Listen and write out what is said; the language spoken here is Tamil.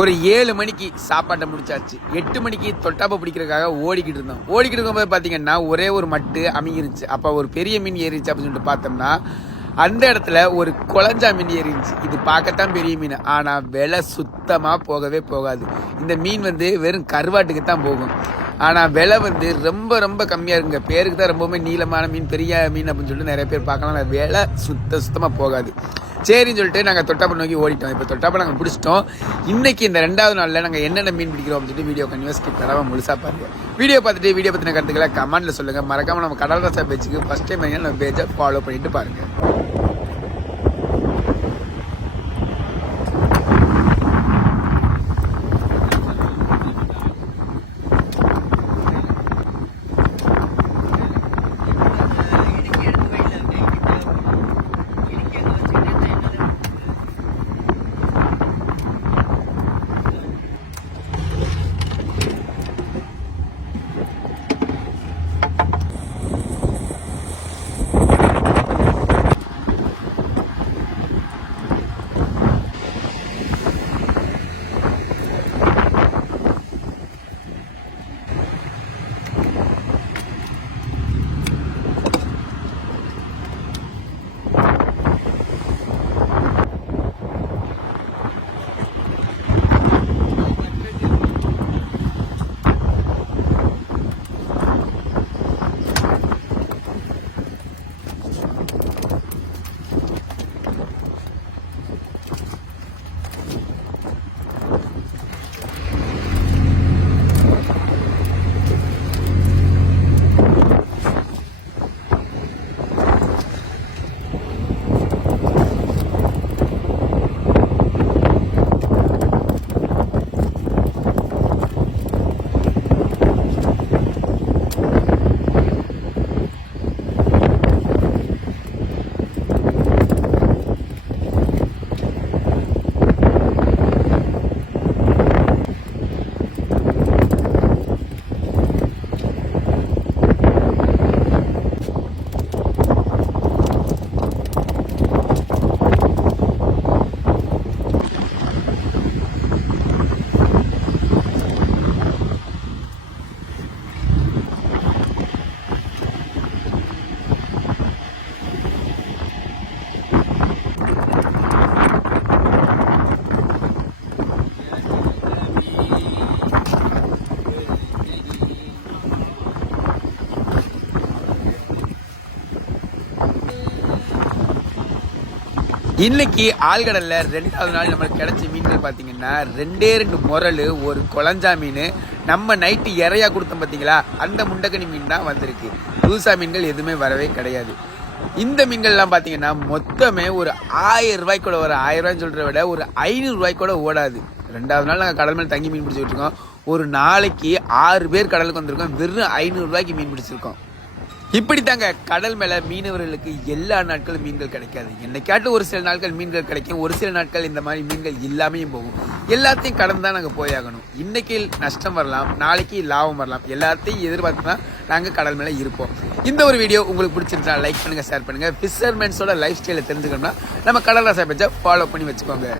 ஒரு ஏழு மணிக்கு சாப்பாட்டை முடிச்சாச்சு. எட்டு மணிக்கு தொட்டாப்பை பிடிக்கிறதுக்காக ஓடிக்கிட்டு இருந்தோம். ஓடிக்கிட்டு இருக்கும்போது பார்த்தீங்கன்னா ஒரே ஒரு மட்டு அமைங்கிருந்துச்சு அப்போ ஒரு பெரிய மீன் ஏறிச்சு அப்படின்னு சொல்லிட்டு பார்த்தோம்னா அந்த இடத்துல ஒரு குழஞ்சா மீன் ஏறிச்சு இது பார்க்கத்தான் பெரிய மீன். ஆனால் விலை சுத்தமாக போகவே போகாது. இந்த மீன் வந்து வெறும் கருவாட்டுக்கு தான் போகும். ஆனால் விலை வந்து ரொம்ப ரொம்ப கம்மியாக இருக்குங்க. பேருக்கு தான் ரொம்பவுமே நீளமான மீன் பெரிய மீன் அப்படின்னு சொல்லிட்டு நிறைய பேர் பார்க்கலாம். விலை சுத்த சுத்தமாக போகாது. சரின்னு சொல்லிட்டு நாங்கள் தொட்டாப்பம் நோக்கி ஓடிட்டோம். இப்போ தொட்டாப்பம் நாங்கள் பிடிச்சிட்டோம் இன்னைக்கு இந்த ரெண்டாவது நாளில் நாங்கள் என்னென்ன மீன் பிடிக்கிறோம் அப்படின்னு சொல்லிட்டு வீடியோ கண்டிப்பாக ஸ்கிப் பண்ணாமல் முழுசாக பாருங்க. வீடியோ பார்த்துட்டு வீடியோ பற்றின கருத்துக்களை கமெண்ட்டில் சொல்லுங்கள் மறக்காமல் நம்ம கடல் ரசா பேஜுக்கு ஃபஸ்ட் டைம் நம்ம பேஜை ஃபாலோ பண்ணிட்டு பாருங்கள் இன்னைக்கு ஆழ்கடல்ல ரெண்டாவது நாள் நம்மளுக்கு கிடைச்ச மீன்கள் பார்த்தீங்கன்னா ரெண்டே ரெண்டு முரல் ஒரு குழஞ்சா மீன் நம்ம நைட்டு இறையா கொடுத்தோம் பார்த்தீங்களா அந்த முண்டகனி மீன் தான் வந்திருக்கு. புதுசா மீன்கள் எதுவுமே வரவே கிடையாது. இந்த மீன்கள்லாம் பார்த்தீங்கன்னா மொத்தமே ஒரு ஆயிரம் ரூபாய்க்கூட ஒரு ஆயிரம் ரூபாய்ன்னு சொல்றத விட ஒரு ஐநூறு ரூபாய்க்கு கூட ஓடாது. ரெண்டாவது நாள் நாங்கள் கடல் மேலே தங்கி மீன் பிடிச்சிட்டு இருக்கோம். ஒரு நாளைக்கு ஆறு பேர் கடலுக்கு வந்திருக்கோம். வெறும் ஐநூறு ரூபாய்க்கு மீன் பிடிச்சிருக்கோம். இப்படித்தாங்க. கடல் மேல மீனவர்களுக்கு எல்லா நாட்களும் மீன்கள் கிடைக்காது. என்னைக்காட்டும் ஒரு சில நாட்கள் மீன்கள் கிடைக்கும் ஒரு சில நாட்கள் இந்த மாதிரி மீன்கள் இல்லாமையும் போகும். எல்லாத்தையும் கடந்து தான் நாங்கள் போயாகணும் இன்னைக்கு நஷ்டம் வரலாம் நாளைக்கு லாபம் வரலாம். எல்லாத்தையும் எதிர்பார்த்து தான் நாங்கள் கடல் மேல இருப்போம். இந்த ஒரு வீடியோ உங்களுக்கு பிடிச்சிருந்தா லைக் பண்ணுங்க ஷேர் பண்ணுங்க. ஃபிஷர்மேன்ஸோட லைஃப் ஸ்டைலை தெரிஞ்சுக்கணும்னா நம்ம கடல் ராசா பேச்சை ஃபாலோ பண்ணி வச்சுக்கோங்க.